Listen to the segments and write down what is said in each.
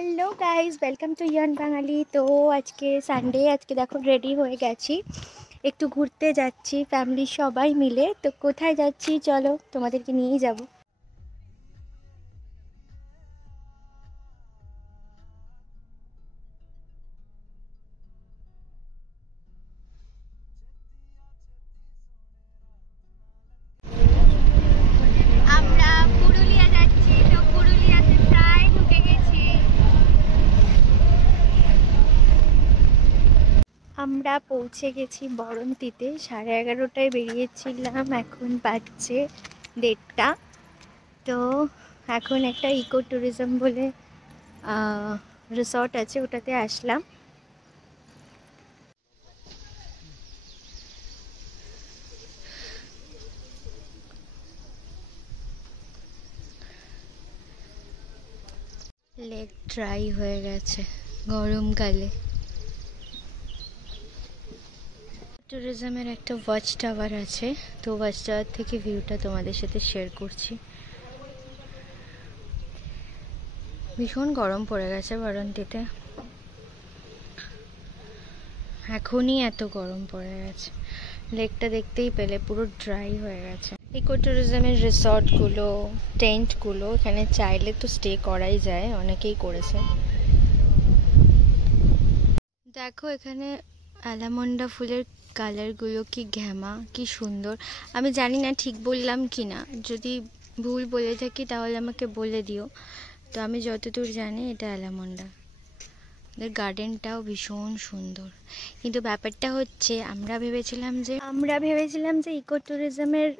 Hello guys, welcome to ইয়ান বাঙালি। তো আজকে Sunday, আজকে দেখো রেডি হয়ে গেছি, একটু ঘুরতে যাচ্ছি ফ্যামিলির সবাই মিলে। তো কোথায় যাচ্ছি চলো তোমাদেরকে নিয়েই যাব। আমরা পুরুলিয়া যাচ্ছি, তো পুরুলিয়াতে প্রায় ঢুকে গেছি। আমরা পৌঁছে গেছি বরন্তিতে, 11:30টায় বেরিয়েছিলাম, এখন বাজছে 1:30। তো এখন একটা ইকো ট্যুরিজম বলে রিসর্ট আছে, ওটাতে আসলাম। লেক ড্রাই হয়ে গেছে গরমকালে। ট্যুরিজমের একটা ওয়াচ টাওয়ার আছে, তো ওয়াচ টাওয়ার থেকে ভিউটা তোমাদের সাথে শেয়ার করছি। ভীষণ গরম পড়ে গেছে বরন্তিতে, এখনই এত গরম পড়ে গেছে। লেকটা দেখতেই পেলে পুরো ড্রাই হয়ে গেছে। ইকো ট্যুরিজমের রিসর্টগুলো, টেন্টগুলো, এখানে চাইলে তো স্টে করাই যায়, অনেকেই করেছে। দেখো এখানে অ্যালামন্ডা ফুলের কালারগুলো কি ঘ্যামা, কি সুন্দর। আমি জানি না ঠিক বললাম কি না, যদি ভুল বলে থাকি তাহলে আমাকে বলে দিও। তো আমি যতদূর জানি এটা অ্যালামন্ডা। গার্ডেনটাও ভীষণ সুন্দর, কিন্তু ব্যাপারটা হচ্ছে আমরা ভেবেছিলাম যে ইকো ট্যুরিজমের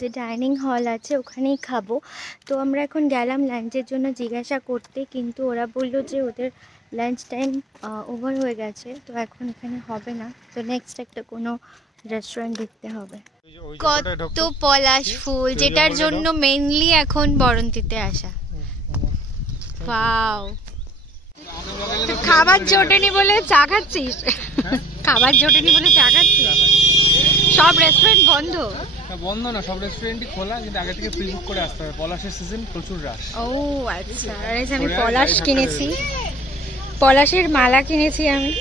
যে ডাইনিং হল আছে ওখানেই খাবো। তো আমরা এখন গেলাম লাঞ্চের জন্য জিজ্ঞাসা করতে, কিন্তু ওরা বললো যে ওদের লাঞ্চ টাইম ওভার হয়ে গেছে, তো এখন এখানে হবে না। তো নেক্সট একটা কোনো রেস্টুরেন্ট দেখতে হবে। কত পলাশ ফুল, যেটার জন্য মেইনলি এখন বরন্তিতে আসা। ওয়াও, খাবার জোটেনি বলে চা খাচ্ছিস? খাবার জোটেনি বলে চা খাচ্ছিস? সব রেস্টুরেন্ট বন্ধ? বন্ধ না, সব রেস্টুরেন্টই খোলা, কিন্তু আগে থেকে প্রি বুক করে আসতে হবে। পলাশের সিজন প্রচুর রাশ। ও আচ্ছা, আমি পলাশ কিনেছি, পলাশের মালা কিনেছি আমি।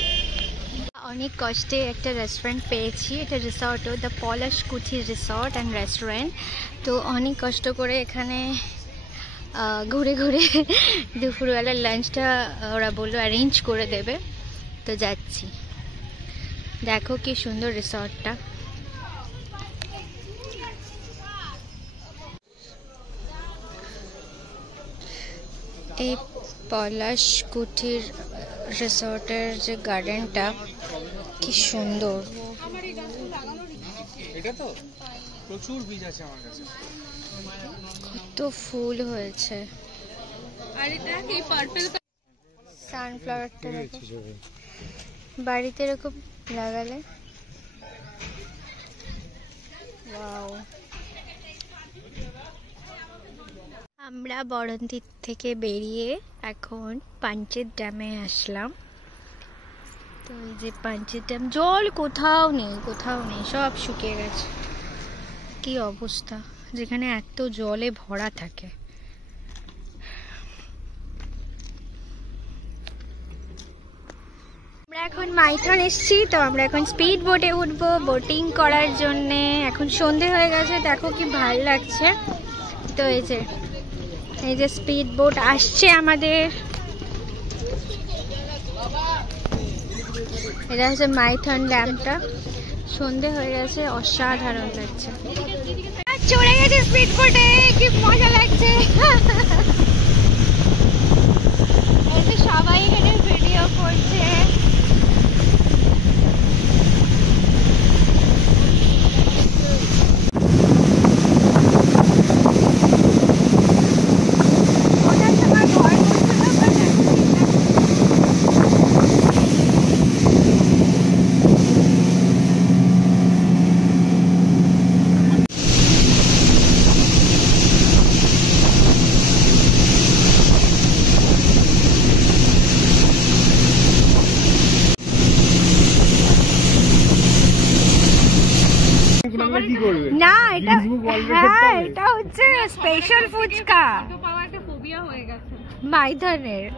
অনেক কষ্টে একটা রেস্টুরেন্ট পেয়েছি, এটা রিসর্টও, দ্য পলাশ কুঠি রিসর্ট অ্যান্ড রেস্টুরেন্ট। তো অনেক কষ্ট করে এখানে ঘুরে ঘুরে দুপুরবেলার লাঞ্চটা ওরা বললো অ্যারেঞ্জ করে দেবে, তো যাচ্ছি। দেখো কি সুন্দর রিসর্টটা। এই পলাশ কুঠির রিসর্টের যে গার্ডেনটা কি সুন্দর। এটা তো প্রচুর বীজ আছে আমার কাছে, কত ফুল হয়েছে। আর এটা কি পার্পল সানফ্লাওয়ারটা বাড়িতে এরকম লাগালে ওয়াও। আমরা বরন্তি থেকে বেরিয়ে এখন পাঞ্চেত ড্যামে আসলাম। তো এই যে পাঞ্চেত ড্যাম, জল কোথাও নেই, সব শুকিয়ে গেছে। কি অবস্থা, যেখানে এত জলে ভরা থাকে। আমরা এখন মাইথন এসেছি, তো আমরা এখন স্পিড বোটে উঠবো বোটিং করার জন্যে। এখন সন্ধে হয়ে গেছে, দেখো কি ভাল লাগছে। তো এই যে স্পিড বোট আসছে আমাদের। এটা হচ্ছে মাইথন ড্যামটা। সন্ধে হয়ে গেছে, অসাধারণ লাগছে। চড়ে গেছে স্পিড বোটে, কি মজা লাগছে। সবাই এখানে ভিডিও করছে। না এটা, হ্যাঁ এটা হচ্ছে স্পেশাল ফুচকা মাইথনের।